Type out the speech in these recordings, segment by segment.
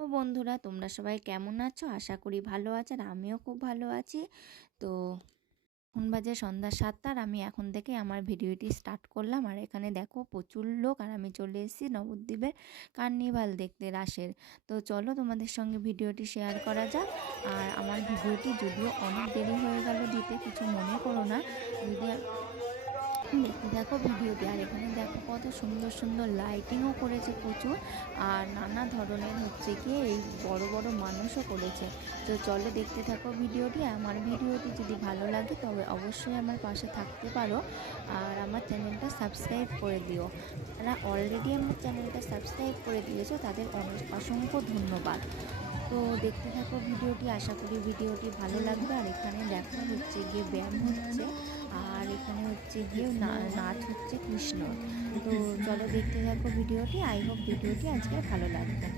তো বন্ধুরা, তোমরা সবাই কেমন আছো? আশা করি ভালো আছো, আর আমিও খুব ভালো আছি। তো এখন বাজে সন্ধ্যা 7টা, আর আমি এখন থেকে আমার ভিডিওটি স্টার্ট করলাম। আর এখানে দেখো প্রচুর লোক, আর আমি চলে এসেছি নবদ্বীপের কার্নিভাল দেখতে, রাসের। তো চলো তোমাদের সঙ্গে ভিডিওটি শেয়ার করা যাক। আর আমার ভিডিওটি যদিও অনেক দেরি হয়ে গেল দিতে, কিছু মনে করো না। যদি দেখতে দেখো ভিডিওটি। আর এখানে দেখো কত সুন্দর সুন্দর লাইটিংও করেছে প্রচুর, আর নানা ধরনের হচ্ছে গিয়ে এই বড় বড় মানুষও করেছে। তো চলো দেখতে থাকো ভিডিওটি। আমার ভিডিওটি যদি ভালো লাগে তবে অবশ্যই আমার পাশে থাকতে পারো, আর আমার চ্যানেলটা সাবস্ক্রাইব করে দিও। যারা অলরেডি আমার চ্যানেলটা সাবস্ক্রাইব করে দিয়েছো তাদের অসংখ্য ধন্যবাদ। তো দেখতে থাকো ভিডিওটি, আশা করি ভিডিওটি ভালো লাগবে। আর এখানে দেখো হচ্ছে গিয়ে ব্যায়াম হচ্ছে, আর এখানে হচ্ছে গিয়ে নাচ হচ্ছে কৃষ্ণ। তো চলো দেখতে থাকো ভিডিওটি। আই হোপ ভিডিওটি আজকে ভালো লাগবে।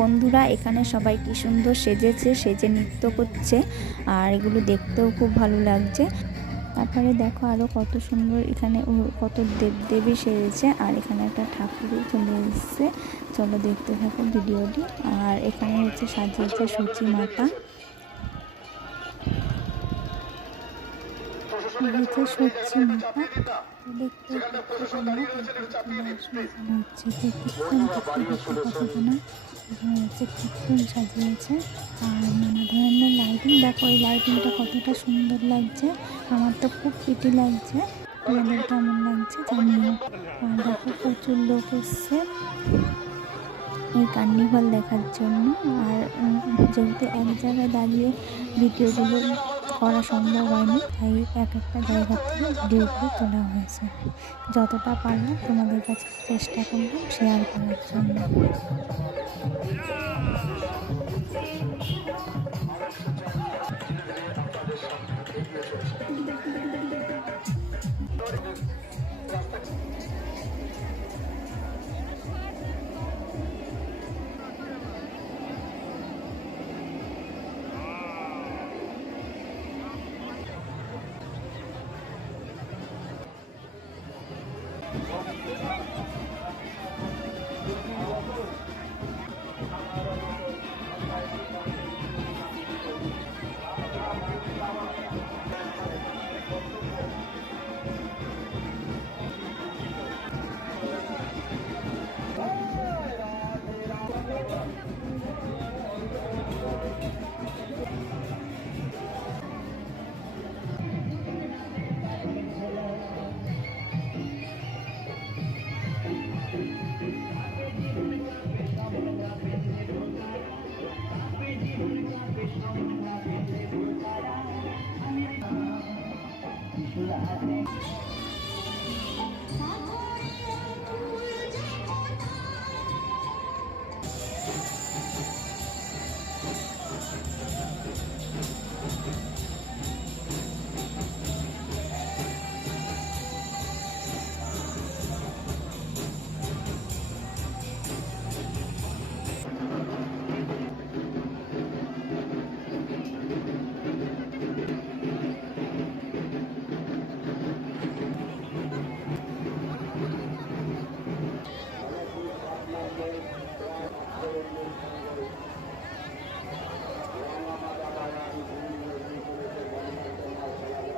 বন্ধুরা, এখানে সবাই কি সুন্দর সেজেছে, সেজে নৃত্য করছে, আর এগুলো দেখতেও খুব ভালো লাগছে। তারপরে দেখো আরও কত সুন্দর এখানে কত দেবদেবী সেজেছে, আর এখানে একটা ঠাকুরও চলে এসছে। চলো দেখতে থাকো ভিডিওটি। আর এখানে হচ্ছে সাজিয়েছে সচি মাতা, হচ্ছে সচি মাতা। দেখতে হচ্ছে কতজনা এখানে হচ্ছে কীর্তন সাজিয়েছে, আর নানা ধরনের লাইটিং। দেখো এই লাইটিংটা কতটা সুন্দর লাগছে, আমার তো খুব পিটি লাগছে। তোমাদের কেমন লাগছে জানিও। আর দেখো প্রচুর লোক এসছে এই কার্নিভাল দেখার জন্য। আর যেহেতু এক জায়গায় দাঁড়িয়ে ভিডিওগুলো করা সম্ভব হয়নি, তাই এক একটা জায়গা থেকে ভিডিওগুলো তোলা হয়েছে। যতটা পারলাম তোমাদের কাছে চেষ্টা করলাম শেয়ার করার জন্য।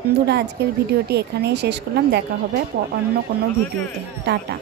বন্ধুরা, আজকের ভিডিওটি এখানেই শেষ করলাম। দেখা হবে অন্য কোনো ভিডিওতে। টাটা।